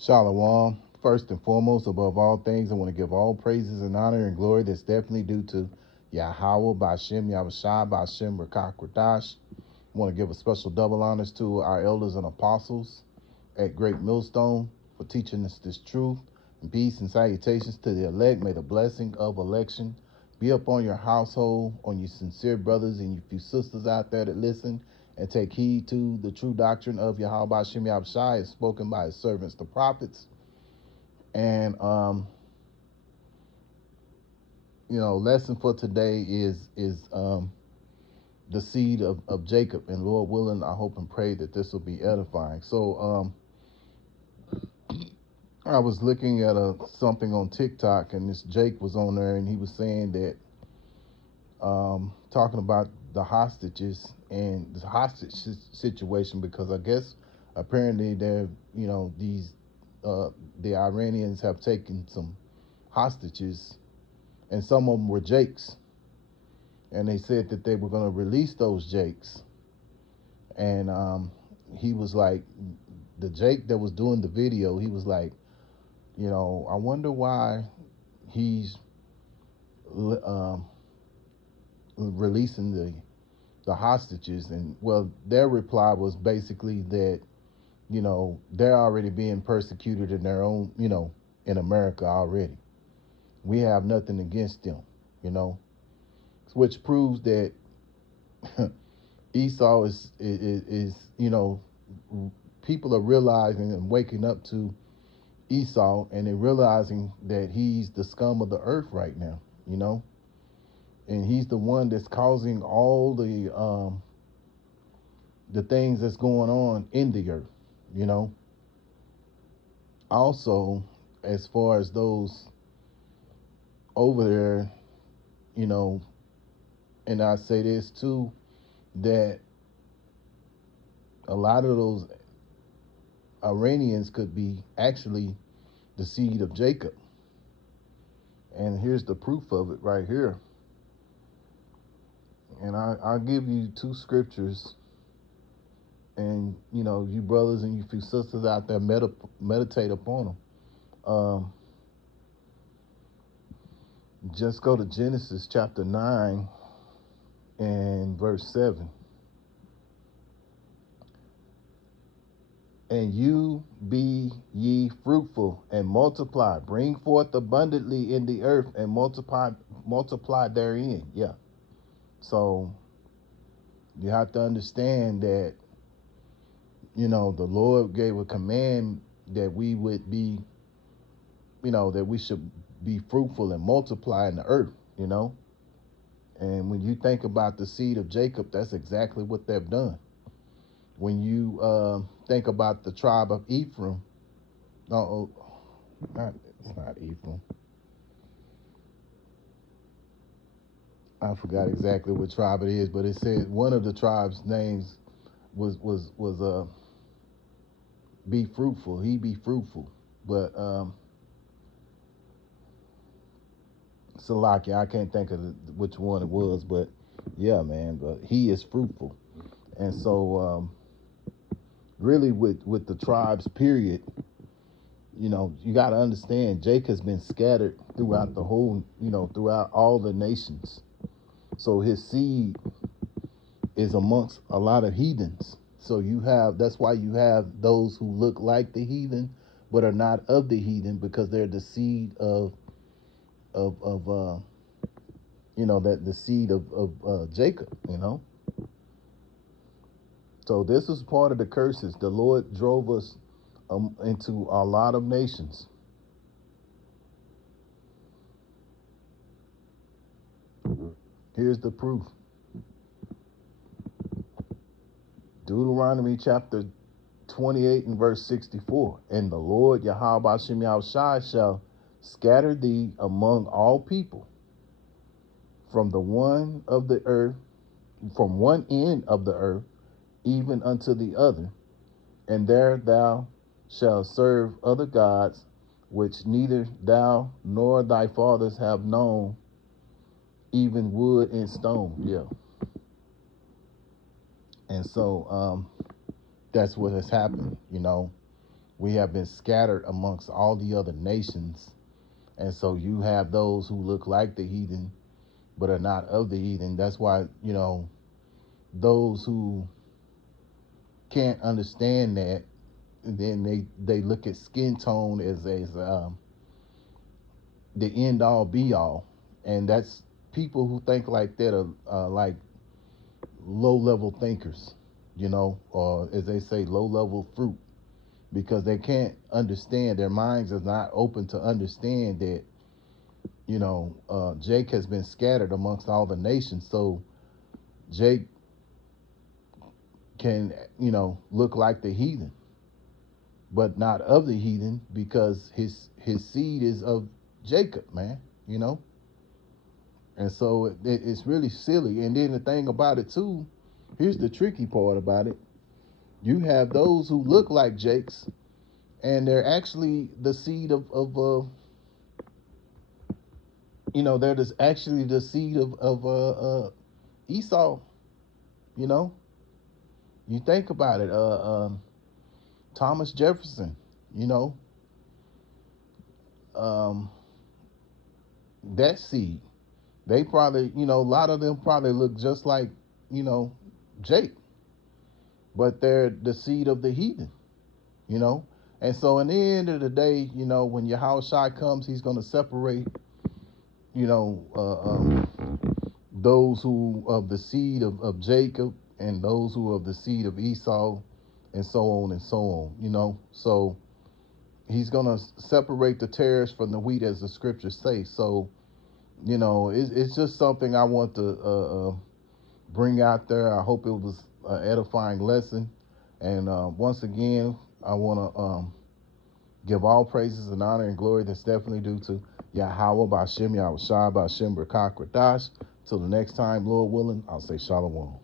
Shalom. First and foremost, above all things, I want to give all praises and honor and glory that's definitely due to Yahweh, Bashem, Yahushua, Bashem, Rakak, Radash. I want to give a special double honors to our elders and apostles at Great Millstone for teaching us this truth. And peace and salutations to the elect. May the blessing of election be upon your household, on your sincere brothers and your few sisters out there that listen and take heed to the true doctrine of Yahweh Shem Yahushai as spoken by his servants, the prophets. And lesson for today is the seed of Jacob. And Lord willing, I hope and pray that this will be edifying. So I was looking at something on TikTok, and this Jake was on there, and he was saying that talking about the hostages and the hostage situation, because I guess apparently they're these the Iranians have taken some hostages, and some of them were Jakes, and they said that they were going to release those Jakes, and he was like, the Jake that was doing the video, he was like, I wonder why he's um, releasing the hostages. And well, their reply was basically that they're already being persecuted in their own, in America already. We have nothing against them, you know, which proves that Esau is people are realizing and waking up to Esau, and they're realizing that he's the scum of the earth right now, and he's the one that's causing all the things that's going on in the earth, you know. Also, as far as those over there, you know, and I say this too, that a lot of those Iranians could be actually the seed of Jacob. And here's the proof of it right here. And I'll give you two scriptures, and you brothers and you few sisters out there, meditate upon them. Just go to Genesis chapter 9 and verse 7. And you be ye fruitful and multiply, bring forth abundantly in the earth and multiply therein. Yeah. So you have to understand that, the Lord gave a command that we would be, that we should be fruitful and multiply in the earth, And when you think about the seed of Jacob, that's exactly what they've done. When you think about the tribe of Ephraim, it's not Ephraim. I forgot exactly what tribe it is, but it said one of the tribes' names was be fruitful. He be fruitful, but Salakia, I can't think of which one it was, but yeah, man. But he is fruitful, and so really with the tribes, period. You got to understand, Jake has been scattered throughout the whole, throughout all the nations. So his seed is amongst a lot of heathens. So that's why you have those who look like the heathen, but are not of the heathen, because they're the seed of that the seed of Jacob, So this is part of the curses. The Lord drove us into a lot of nations. Here's the proof. Deuteronomy chapter 28 and verse 64. And the Lord Yahweh Shem Yahushai shall scatter thee among all people from one end of the earth, even unto the other, and there thou shalt serve other gods, which neither thou nor thy fathers have known, even wood and stone. Yeah. And so that's what has happened, We have been scattered amongst all the other nations. And so you have those who look like the heathen, but are not of the heathen. That's why, those who can't understand that, then they look at skin tone as the end all be all. And that's people who think like that are like low level thinkers, or as they say, low level fruit, because they can't understand. Their minds are not open to understand that, Jake has been scattered amongst all the nations. So Jake can, look like the heathen, but not of the heathen, because his seed is of Jacob, man. You know, and so it's really silly. And then the thing about it too, here's the tricky part about it: you have those who look like Jake's, and they're actually the seed they're just actually the seed of Esau. You know, you think about it. Thomas Jefferson. You know, um, that seed. They probably, a lot of them probably look just like, you know, Jake, but they're the seed of the heathen, you know. And so, in the end of the day, when Yahushua comes, he's going to separate, you know, those who of the seed of Jacob and those who of the seed of Esau, and so on and so on, So he's going to separate the tares from the wheat, as the scriptures say. So, it's just something I want to bring out there. I hope it was an edifying lesson. And once again, I want to give all praises and honor and glory that's definitely due to Yahweh Bashem, Yahweh Shai Bashem Berkah Kradash. Till the next time, Lord willing, I'll say Shalom.